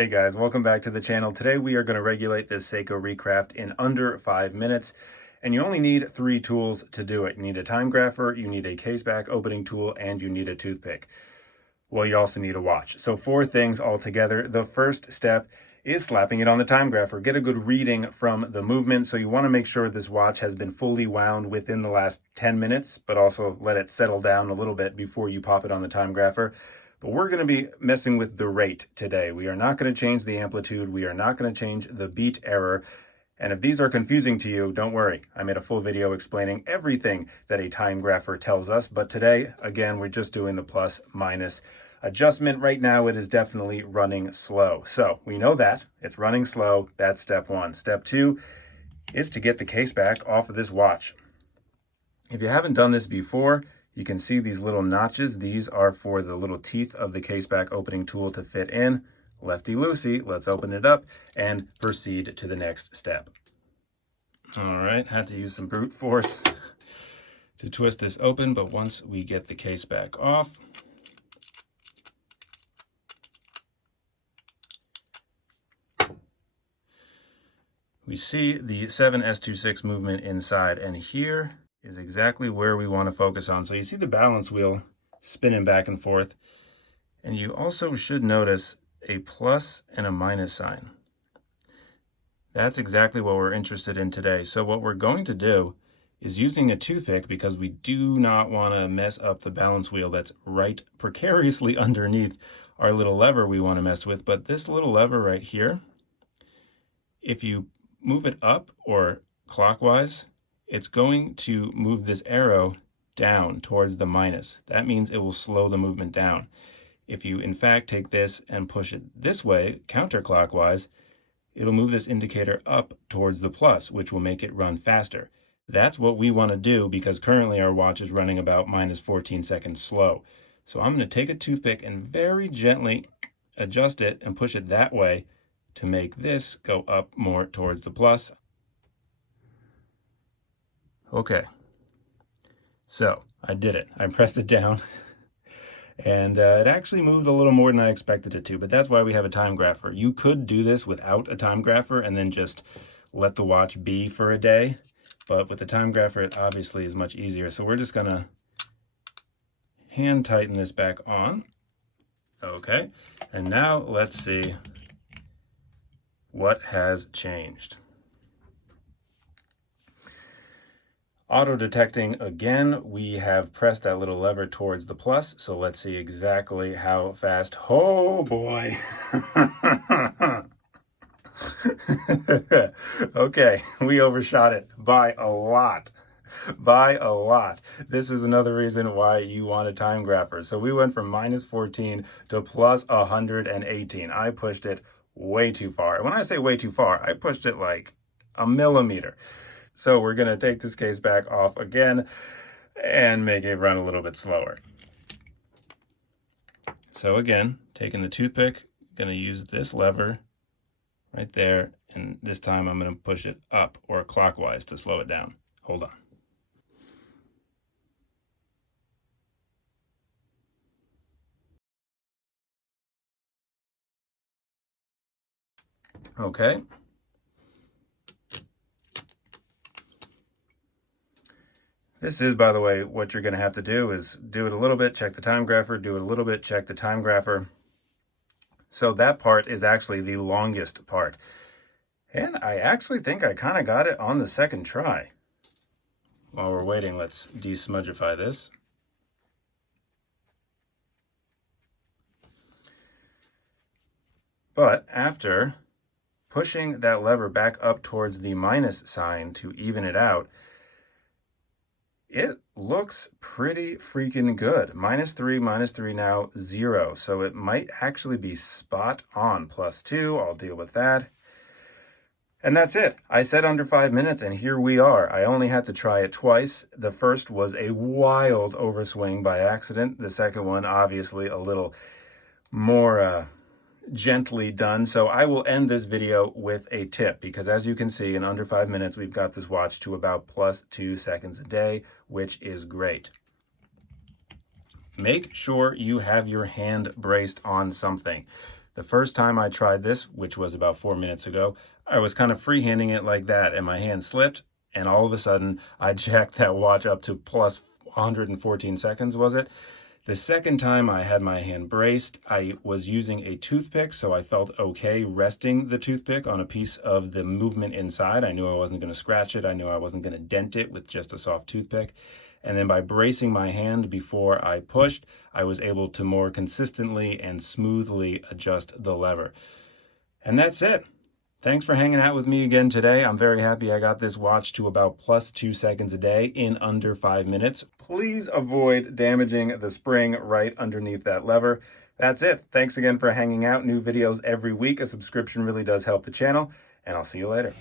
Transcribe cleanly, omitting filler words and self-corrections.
Hey guys, welcome back to the channel. Today we are going to regulate this Seiko Recraft in under 5 minutes, and you only need 3 tools to do it. You need a time grapher, you need a case back opening tool, and you need a toothpick. Well, you also need a watch. So 4 things altogether. The first step is slapping it on the time grapher. Get a good reading from the movement. So you want to make sure this watch has been fully wound within the last 10 minutes, but also let it settle down a little bit before you pop it on the time grapher. But we're going to be messing with the rate today. We are not going to change the amplitude. We are not going to change the beat error. And if these are confusing to you, don't worry. I made a full video explaining everything that a time grapher tells us. But today, again, we're just doing the plus minus adjustment. Right now, it is definitely running slow. So we know that it's running slow. That's step 1. Step 2 is to get the case back off of this watch. If you haven't done this before, you can see these little notches. These are for the little teeth of the case back opening tool to fit in. Lefty-loosey, let's open it up and proceed to the next step. All right, had to use some brute force to twist this open, but once we get the case back off, we see the 7S26 movement inside, and here is exactly where we want to focus on. So you see the balance wheel spinning back and forth, and you also should notice a plus and a minus sign. That's exactly what we're interested in today. So what we're going to do is using a toothpick, because we do not want to mess up the balance wheel that's right precariously underneath our little lever we want to mess with. But this little lever right here, if you move it up or clockwise, it's going to move this arrow down towards the minus. That means it will slow the movement down. If you in fact take this and push it this way, counterclockwise, it'll move this indicator up towards the plus, which will make it run faster. That's what we want to do, because currently our watch is running about minus 14 seconds slow. So I'm going to take a toothpick and very gently adjust it and push it that way to make this go up more towards the plus. Okay, so I did it. I pressed it down, and it actually moved a little more than I expected it to, but that's why we have a time grapher. You could do this without a time grapher and then just let the watch be for a day, but with the time grapher, it obviously is much easier. So we're just gonna hand tighten this back on. Okay, and now let's see what has changed. Auto detecting again, we have pressed that little lever towards the plus, so let's see exactly how fast. Oh boy. Okay, we overshot it by a lot. By a lot. This is another reason why you want a time grapher. So we went from minus 14 to plus 118. I pushed it way too far. When I say way too far, I pushed it like a millimeter. So we're going to take this case back off again and make it run a little bit slower. So again, taking the toothpick, going to use this lever right there, and this time I'm going to push it up or clockwise to slow it down. Hold on. Okay. This is, by the way, what you're going to have to do is do it a little bit, check the time grapher, do it a little bit, check the time grapher. So that part is actually the longest part. And I actually think I kind of got it on the second try. While we're waiting, let's desmudgify this. But after pushing that lever back up towards the minus sign to even it out, it looks pretty freaking good. -3, -3 now, 0. So it might actually be spot on. +2, I'll deal with that. And that's it. I said under 5 minutes, and here we are. I only had to try it twice. The first was a wild overswing by accident. The second one, obviously, a little more gently done. So I will end this video with a tip, because as you can see, in under 5 minutes, we've got this watch to about +2 seconds a day, which is great. Make sure you have your hand braced on something. The first time I tried this, which was about 4 minutes ago, I was kind of freehanding it like that, and my hand slipped, and all of a sudden, I jacked that watch up to plus 114 seconds, was it? The second time I had my hand braced, I was using a toothpick, so I felt okay resting the toothpick on a piece of the movement inside. I knew I wasn't going to scratch it. I knew I wasn't going to dent it with just a soft toothpick. And then by bracing my hand before I pushed, I was able to more consistently and smoothly adjust the lever. And that's it. Thanks for hanging out with me again today. I'm very happy I got this watch to about plus 2 seconds a day in under 5 minutes. Please avoid damaging the spring right underneath that lever. That's it. Thanks again for hanging out. New videos every week. A subscription really does help the channel, and I'll see you later.